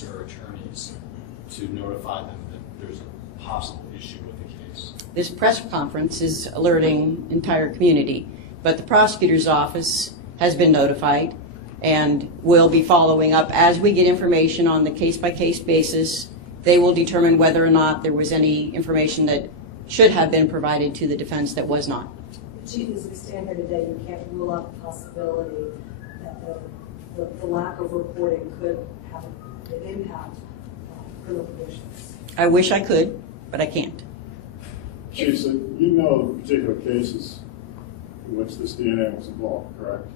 citizens or attorneys to notify them that there's a possible issue with the case? This press conference is alerting entire community, but the prosecutor's office has been notified and will be following up as we get information on the case-by-case basis. They will determine whether or not there was any information that should have been provided to the defense that was not. Chief, as we stand here today, you can't rule out the possibility that the lack of reporting could have an impact on criminal convictions. I wish I could, but I can't. Chief, so you know particular cases in which this DNA was involved, correct?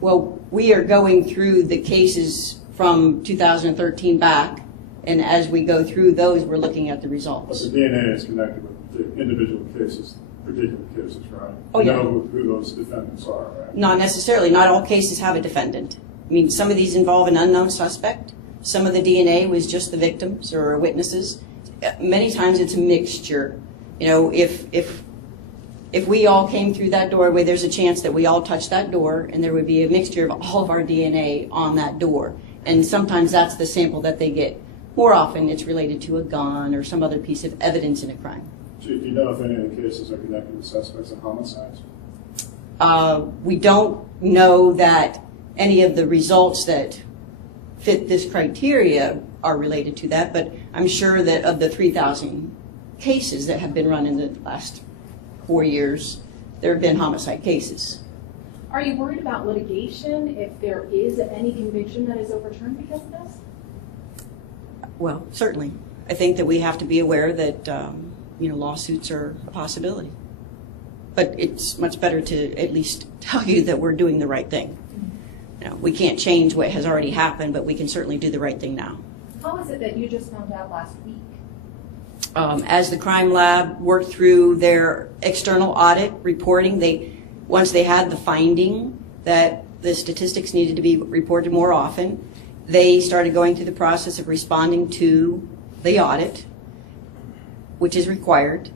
Well, we are going through the cases from 2013 back, and as we go through those, we're looking at the But results. the DNA is connected with the individual cases, particular cases, right? Oh, yeah. You know who those defendants are, right? Not necessarily. Not all cases have a defendant. I mean, some of these involve an unknown suspect. Some of the DNA was just the victims or witnesses. Many times it's a mixture. You know, if we all came through that doorway, there's a chance that we all touched that door and there would be a mixture of all of our DNA on that door. And sometimes that's the sample that they get. More often it's related to a gun or some other piece of evidence in a crime. Chief, do you know if any of the cases are connected with suspects in homicides? We don't know that any of the results that fit this criteria are related to that, but I'm sure that of the 3,000 cases that have been run in the last 4 years, there have been homicide cases. Are you worried about litigation if there is any conviction that is overturned because of this? Well, certainly. I think that we have to be aware that lawsuits are a possibility. But it's much better to at least tell you that we're doing the right thing. You know, we can't change what has already happened, but we can certainly do the right thing now. How is it that you just found out last week? As the crime lab worked through their external audit reporting, once they had the finding that the statistics needed to be reported more often, they started going through the process of responding to the audit, which is required.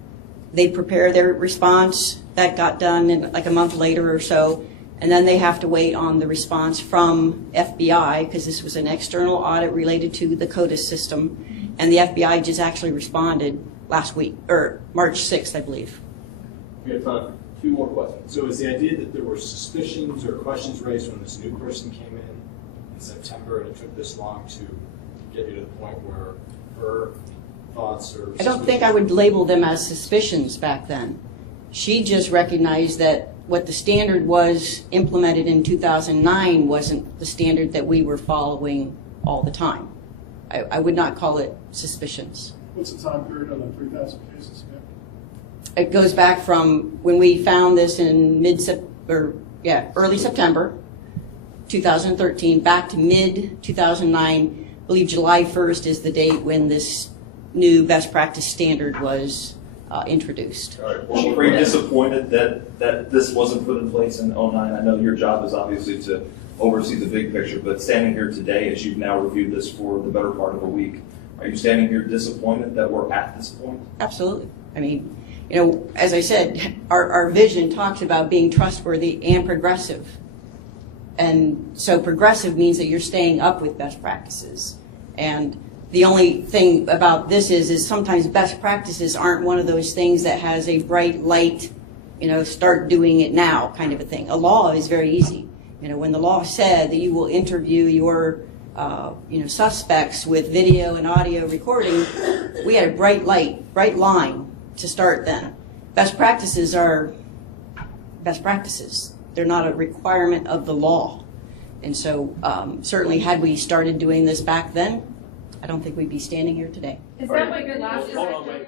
They prepare their response. That got done in like a month later or so, and then they have to wait on the response from FBI because this was an external audit related to the CODIS system, and the FBI just actually responded last week, or March 6th, I believe. We have time for 2 more questions. So is the idea that there were suspicions or questions raised when this new person came in September and it took this long to get you to the point where her thoughts or I don't think I would label them as suspicions back then. She just recognized that what the standard was implemented in 2009 wasn't the standard that we were following all the time. I would not call it suspicions. What's the time period on the 3,000 cases? It goes back from when we found this in early September 2013 back to mid-2009. I believe July 1st is the date when this new best practice standard was introduced. All right. Well, were you disappointed that this wasn't put in place in 2009? I know your job is obviously to oversee the big picture, but standing here today, as you've now reviewed this for the better part of a week, are you standing here disappointed that we're at this point? Absolutely. I mean, as I said, our vision talks about being trustworthy and progressive. And so progressive means that you're staying up with best practices. And the only thing about this is sometimes best practices aren't one of those things that has a bright light, start doing it now kind of a thing. A law is very easy. When the law said that you will interview your suspects with video and audio recording, we had a bright line to start then. Best practices are best practices. They're not a requirement of the law. And so certainly had we started doing this back then, I don't think we'd be standing here today. Is that what your last Hold on, wait.